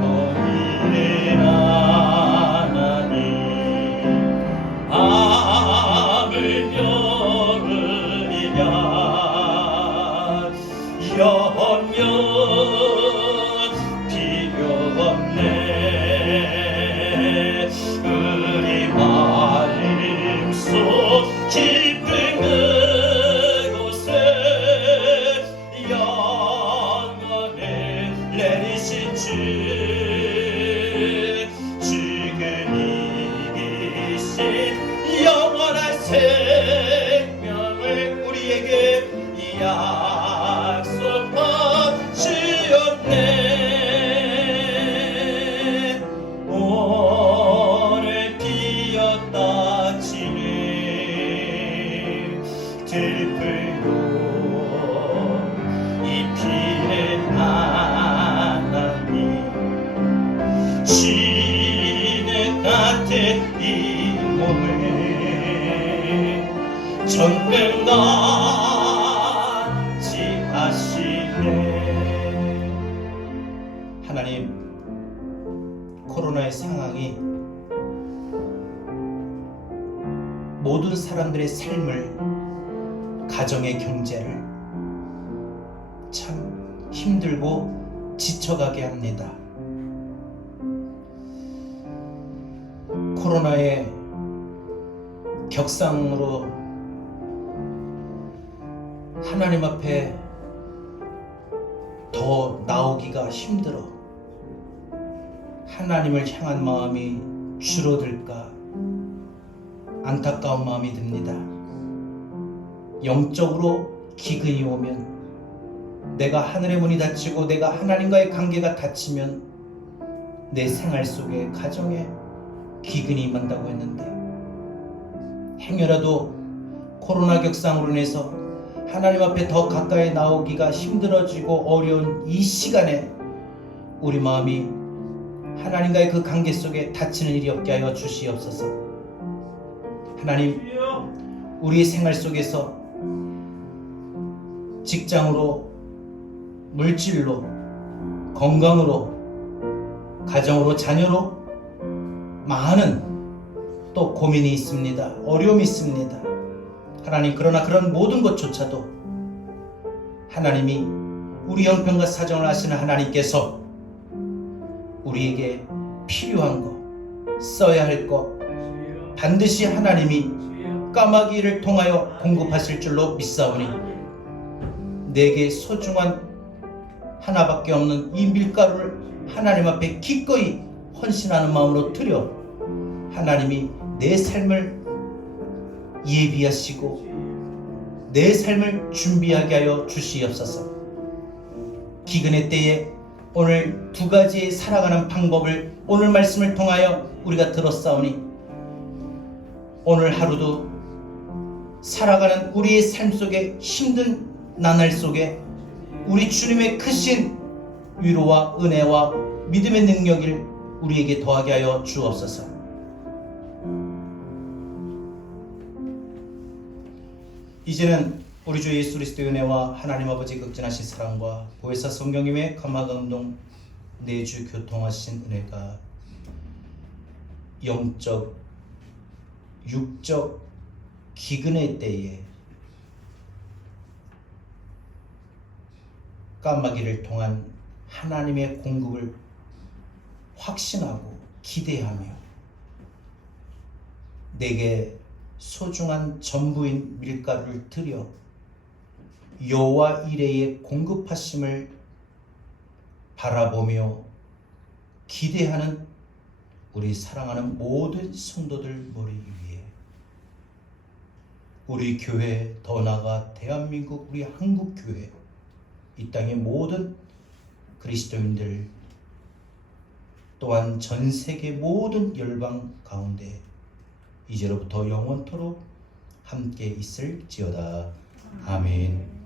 어린의 하나님 암을 겨루리랴 염려 필요 없네 우리 마음속 깊은 그곳에 영원을 내리신 주 지금 이기신 영원한 생명을 우리에게 약속하시었네 오늘 피었다 치네 들풀고 입히는 하나님 진흙 같은 이 몸을 정금같이 하시네. 하나님 코로나의 상황이 모든 사람들의 삶을 가정의 경제를 참 힘들고 지쳐가게 합니다. 코로나의 격상으로 하나님 앞에 더 나오기가 힘들어 하나님을 향한 마음이 줄어들까 안타까운 마음이 듭니다. 영적으로 기근이 오면 내가 하늘의 문이 닫히고 내가 하나님과의 관계가 닫히면 내 생활 속에 가정에 기근이 임한다고 했는데 행여라도 코로나 격상으로 인해서 하나님 앞에 더 가까이 나오기가 힘들어지고 어려운 이 시간에 우리 마음이 하나님과의 그 관계 속에 닫히는 일이 없게 하여 주시옵소서. 하나님 우리의 생활 속에서 직장으로 물질로 건강으로 가정으로 자녀로 많은 또 고민이 있습니다. 어려움이 있습니다. 하나님 그러나 그런 모든 것조차도 하나님이 우리 형편과 사정을 아시는 하나님께서 우리에게 필요한 것 써야 할 것 반드시 하나님이 까마귀를 통하여 공급하실 줄로 믿사오니 내게 소중한 하나밖에 없는 이 밀가루를 하나님 앞에 기꺼이 헌신하는 마음으로 드려 하나님이 내 삶을 예비하시고 내 삶을 준비하게 하여 주시옵소서. 기근의 때에 오늘 두 가지의 살아가는 방법을 오늘 말씀을 통하여 우리가 들었사오니 오늘 하루도 살아가는 우리의 삶 속에 힘든 나날 속에 우리 주님의 크신 위로와 은혜와 믿음의 능력을 우리에게 더하게 하여 주옵소서. 이제는 우리 주 예수 그리스도의 은혜와 하나님 아버지 극진하신 사랑과 보혜사 성령님의 감화감동 내주 교통하신 은혜가 영적 육적 기근의 때에 까마귀를 통한 하나님의 공급을 확신하고 기대하며 내게 소중한 전부인 밀가루를 드려 여호와 이레의 공급하심을 바라보며 기대하는 우리 사랑하는 모든 성도들 머리 위에 우리 교회, 더 나아가 대한민국 우리 한국교회, 이 땅의 모든 그리스도인들 또한 전 세계 모든 열방 가운데 이제로부터 영원토록 함께 있을지어다. 아멘.